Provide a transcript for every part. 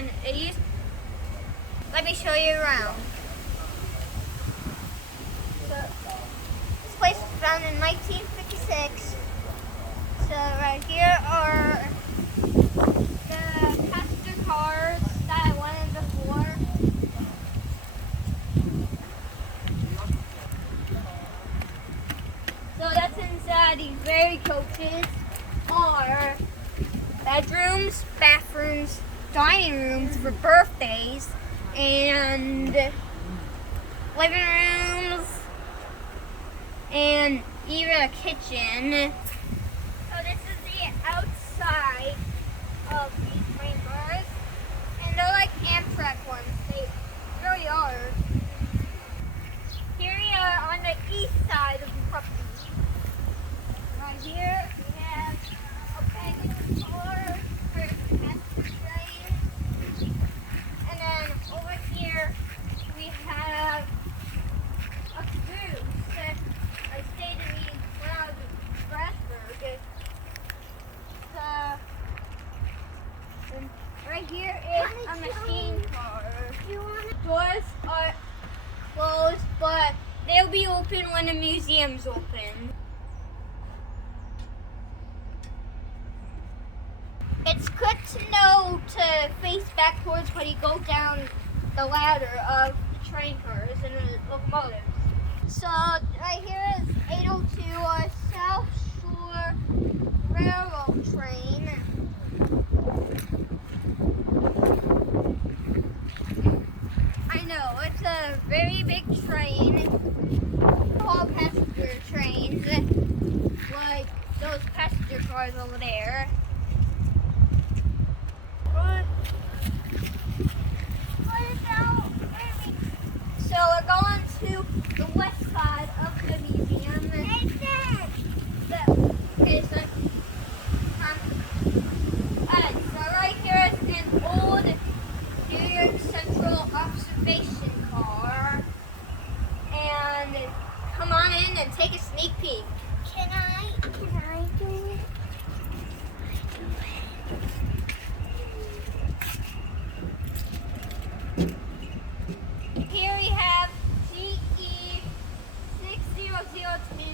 and let me show you around. So, this place was founded in 1956. So right here are the passenger cars that I went in before. So that's inside. These very coaches are bedrooms, bathrooms, dining rooms for birthdays, and living rooms, and even a kitchen. So this is the outside of these train cars, and they're like Amtrak ones. They really are. Here we are on the east side of the property. Right here we have a baggage car for passenger train, and then over here we have a cruise that I stayed in when I was in Strasbourg. Right here is a machine car. Doors are closed, but they'll be open when the museum's open. It's good to know to face back towards when you go down the ladder of the train cars and the locomotives. So right here is 802, a South Shore Railroad train. I know, it's a very big train. All passenger trains, like those passenger cars over there. So we're going to the west side of the museum. Okay, so right here is an old New York Central observation car. And come on in and take a sneak peek. Can I do it? Here we have GE 6002,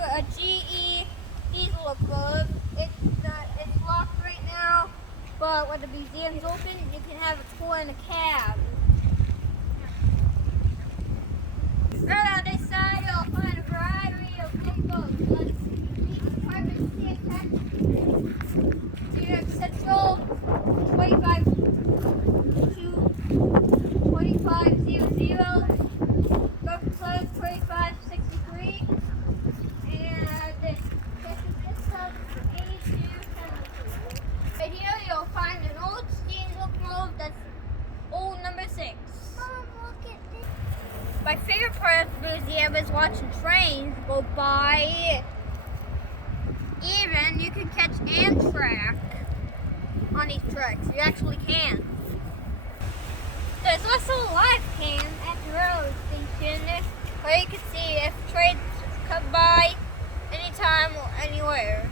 a GE diesel locomotive. It's locked right now, but when the museum's open, you can have a tour in a cab. Right on this side, you'll find a variety of locos, like police department, CSX, New York Central, 2500, Brooklyn 2563, and this is 8272. And here you'll find an old steam locomotive that's old number 6. Mom, look at this. My favorite part of the museum is watching trains go by. Even you can catch Amtrak on these tracks. You actually can. There's also a live cam at the railroad station where you can see if trains come by anytime or anywhere.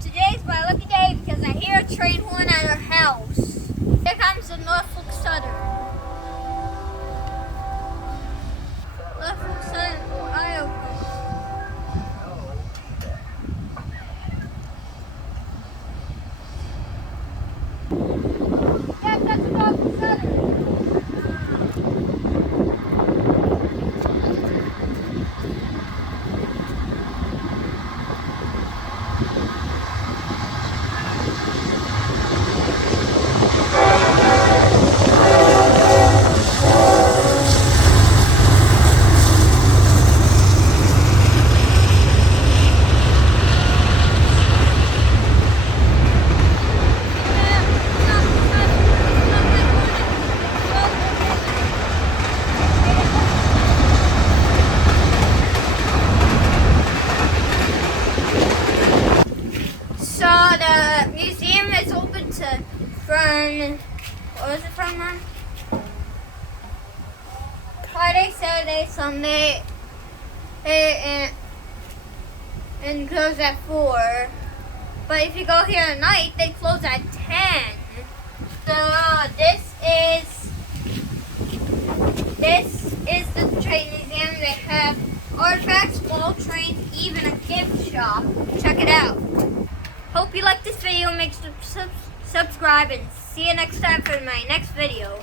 Today's my lucky day because I hear a train horn at our house. Here comes the Norfolk Southern. Norfolk Southern, Iowa. Yes, that's Norfolk Southern. Friday, Saturday, Sunday, and goes at 4. But if you go here at night, they close at 10. So this is the train museum. They have artifacts, wall trains, even a gift shop. Check it out. Hope you liked this video. Make sure to subscribe and see you next time for my next video.